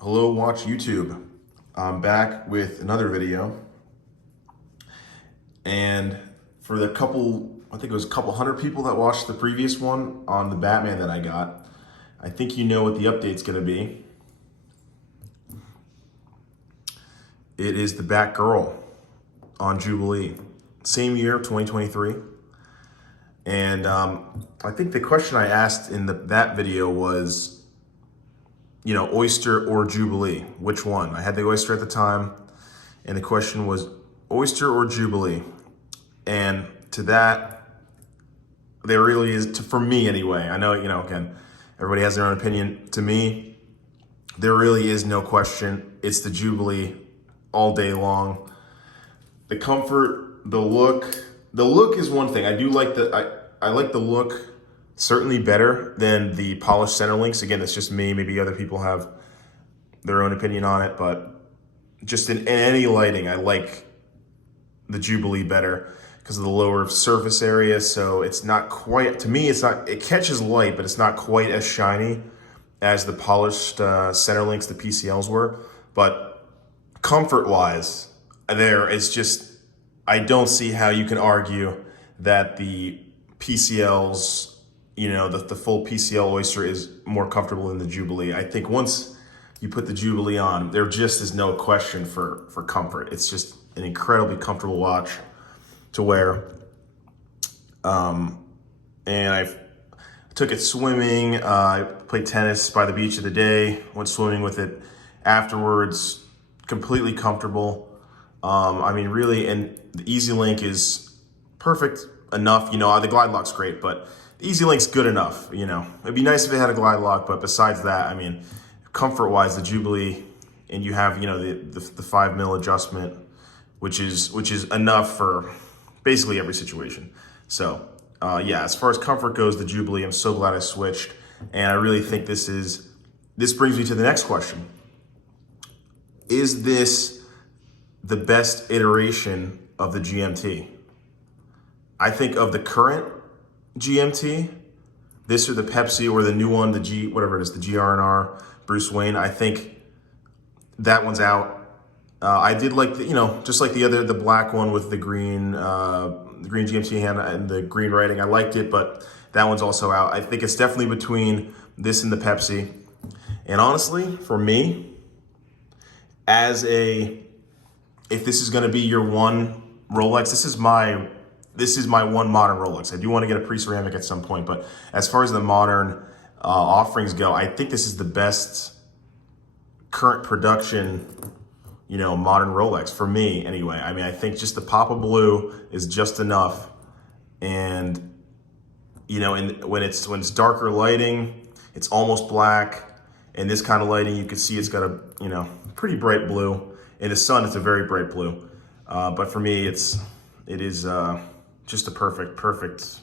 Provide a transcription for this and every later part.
Hello, watch YouTube. I'm back with another video. And for the couple, I think it was a couple hundred people that watched the previous one on the Batman that I got, I think you know what the update's gonna be. It is the Batgirl on Jubilee. Same year, 2023. And I think the question I asked in that video was, Oyster or Jubilee, which one? I had the Oyster at the time, and the question was Oyster or Jubilee. And to that, there really is, for me anyway, I know, again, everybody has their own opinion. To me, there really is no question. It's the Jubilee all day long. The comfort, the look is one thing. I do like I like the look certainly better than the polished center links. Again, it's just me. Maybe other people have their own opinion on it, but just in any lighting, I like the Jubilee better because of the lower surface area. So it's not quite, to me, it catches light, but it's not quite as shiny as the polished center links, the PCLs were. But comfort-wise, it's just, I don't see how you can argue that the PCLs, the full PCL Oyster is more comfortable than the Jubilee. I think once you put the Jubilee on, there just is no question for comfort. It's just an incredibly comfortable watch to wear. And I took it swimming. I played tennis by the beach of the day, went swimming with it afterwards, completely comfortable. Really, and the Easy Link is perfect enough. The Glide Lock's great, but the Easy Link's good enough. It'd be nice if it had a Glide Lock, but besides that, comfort-wise, the Jubilee, and you have, the 5 mil adjustment, which is enough for basically every situation. So, as far as comfort goes, the Jubilee, I'm so glad I switched, and I really think this brings me to the next question. Is this the best iteration of the GMT? I think of the current GMT, this or the Pepsi or the new one, the GR&R Bruce Wayne. I think that one's out. I did like just like the black one with the green GMT hand and the green writing. I liked it, but that one's also out. I think it's definitely between this and the Pepsi. And honestly, for me, if this is going to be your one Rolex, this is my one modern Rolex. I do want to get a pre-ceramic at some point, but as far as the modern offerings go, I think this is the best current production, modern Rolex for me anyway. I think just the pop of blue is just enough. And, when it's darker lighting, it's almost black. And this kind of lighting, you can see it's got a, pretty bright blue. In the sun, it's a very bright blue. But for me, it is just a perfect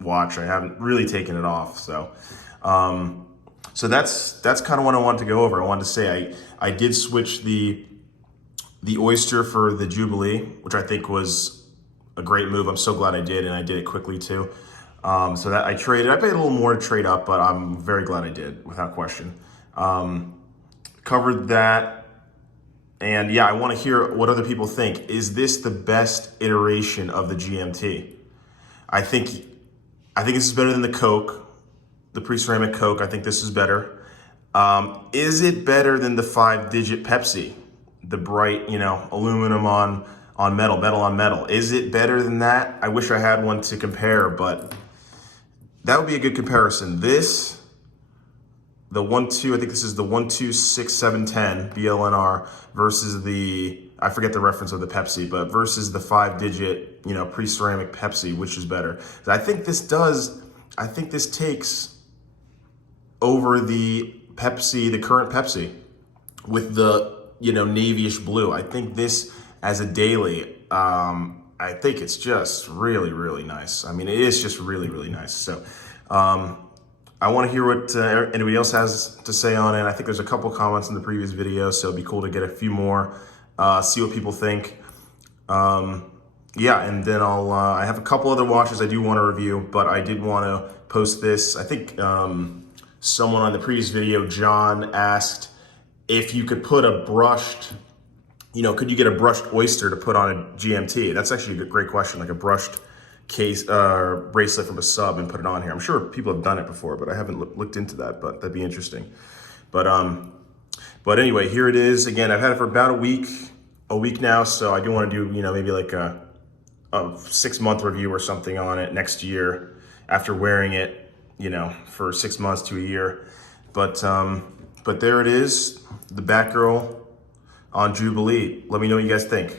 watch. I haven't really taken it off. So that's kind of what I wanted to go over. I wanted to say I did switch the Oyster for the Jubilee, which I think was a great move. I'm so glad I did, and I did it quickly too. So that I paid a little more to trade up, but I'm very glad I did, without question. Covered that. And I want to hear what other people think. Is this the best iteration of the GMT? I think this is better than the Coke, the pre-ceramic Coke. I think this is better. Is it better than the 5-digit Pepsi, the bright, aluminum on metal, metal on metal? Is it better than that? I wish I had one to compare, but that would be a good comparison. The 1.2, I think this is the 1.26710 BLNR versus I forget the reference of the Pepsi, but versus the 5-digit, pre-ceramic Pepsi, which is better? I think this takes over the Pepsi, the current Pepsi with the, navyish blue. I think this as a daily, I think it's just really, really nice. It is just really, really nice. So, I want to hear what anybody else has to say on it. I think there's a couple comments in the previous video, so it'd be cool to get a few more, see what people think. And then I have a couple other watches I do want to review, but I did want to post this. I think someone on the previous video, John, asked if you could put a brushed, could you get a brushed Oyster to put on a GMT? That's actually a great question, like a brushed case bracelet from a sub and put it on here. I'm sure people have done it before, but I haven't looked into that, but that'd be interesting. But anyway, here it is. Again, I've had it for about a week now, so I do want to do, maybe like a 6-month review or something on it next year after wearing it, for 6 months to a year. But there it is, the Batgirl on Jubilee. Let me know what you guys think.